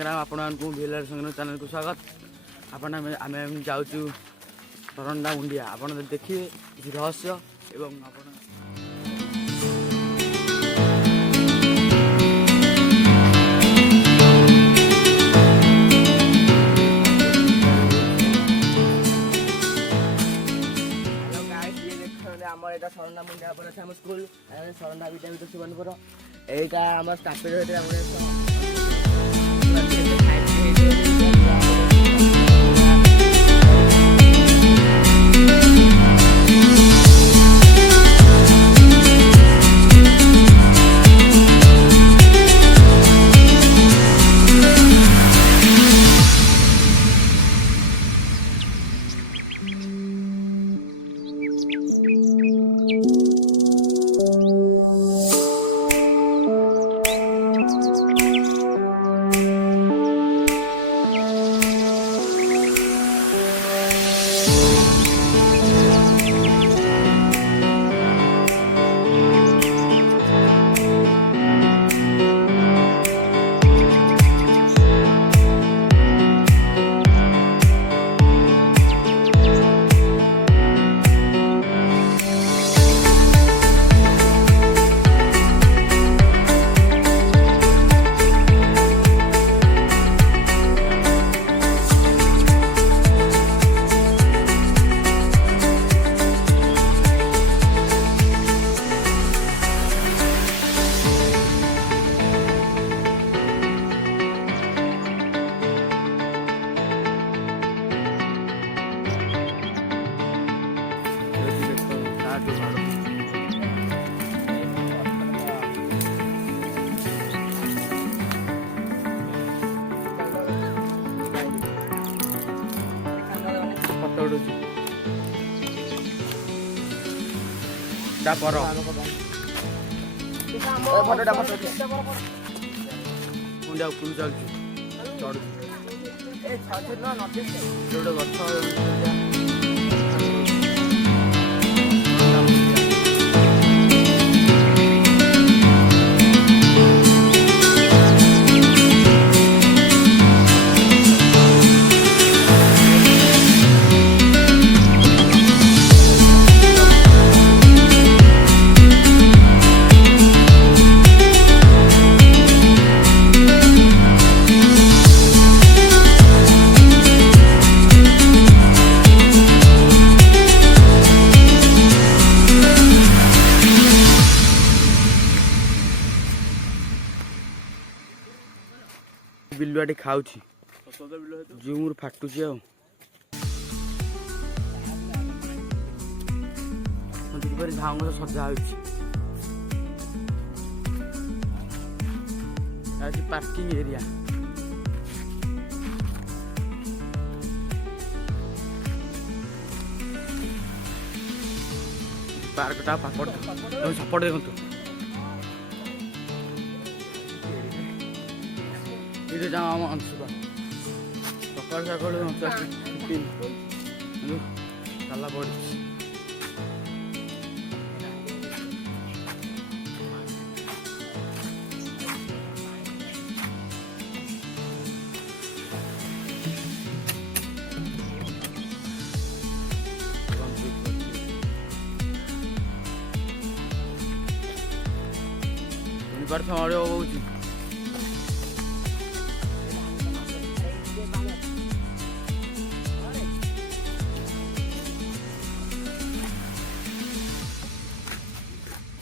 संग्राम आपको भिलेज संग्राम चैनल को स्वागत। आपण आम जाऊँ सरंडा मुंडिया आप देखिए किसी रहस्य एवं सरंडा मुंडिया पर आम स्कूल सरंडा विद्यापीठ सुवर्णपुर यहाँ आम स्टाफेज मुंडिया उपरू चलुँ चढ़ू गछ बिलुआटी खाऊ जूर फाटुची झाऊ सजा हो पार्किंग एरिया पार्कटा सपोर्ट देखु ये जाम अंशुपा सकाल सकाल चला पड़ी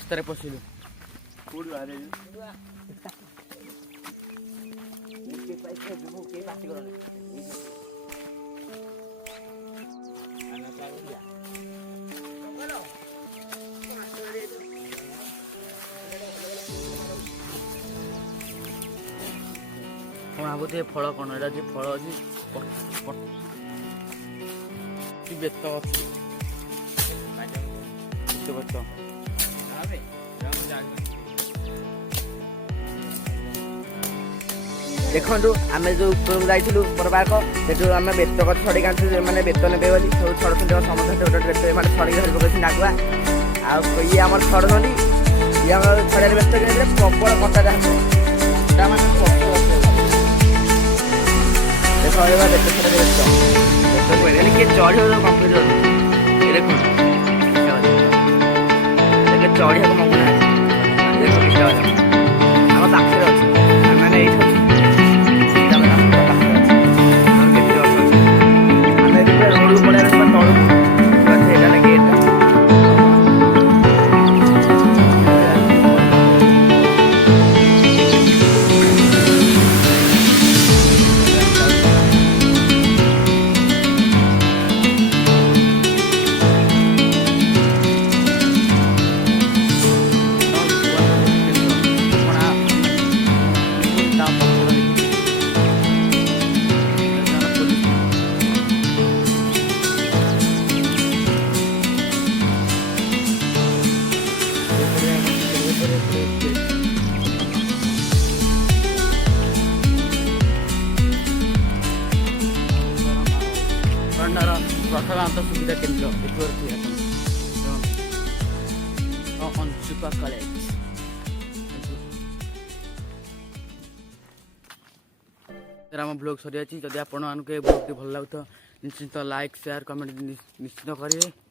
तेरे पसिलु कोडी बारे के पैसे दुबो के पार्टी करो आना चाहिए भावते फल कौन एटा जी फल अच्छी बेत अच्छी गच देखु आम जो ऊपर जाइलु पार्क से आम बेत गच छड़ी आनी मैंने बेत ने सब छड़ समस्त मैंने छड़ी धरी पकड़ आगुआ ये आम छड़ ये छड़े व्यस्त प्रबल कटा जहाँ देखो बेत छड़ा बेत कहले किए चढ़िया कम्प्लीट ये देखो चढ़िया को मंगुना देखो किस्ता आम पाखे अच्छे आम ये रोड पड़े तलू गेट प्रथम आंत सुविधा केन्द्र देखिए अंशुका कॉलेज आम ब्लॉग सरी जदि आपण ब्लॉग भल लगे निश्चित लाइक शेयर कमेंट निश्चित करेंगे।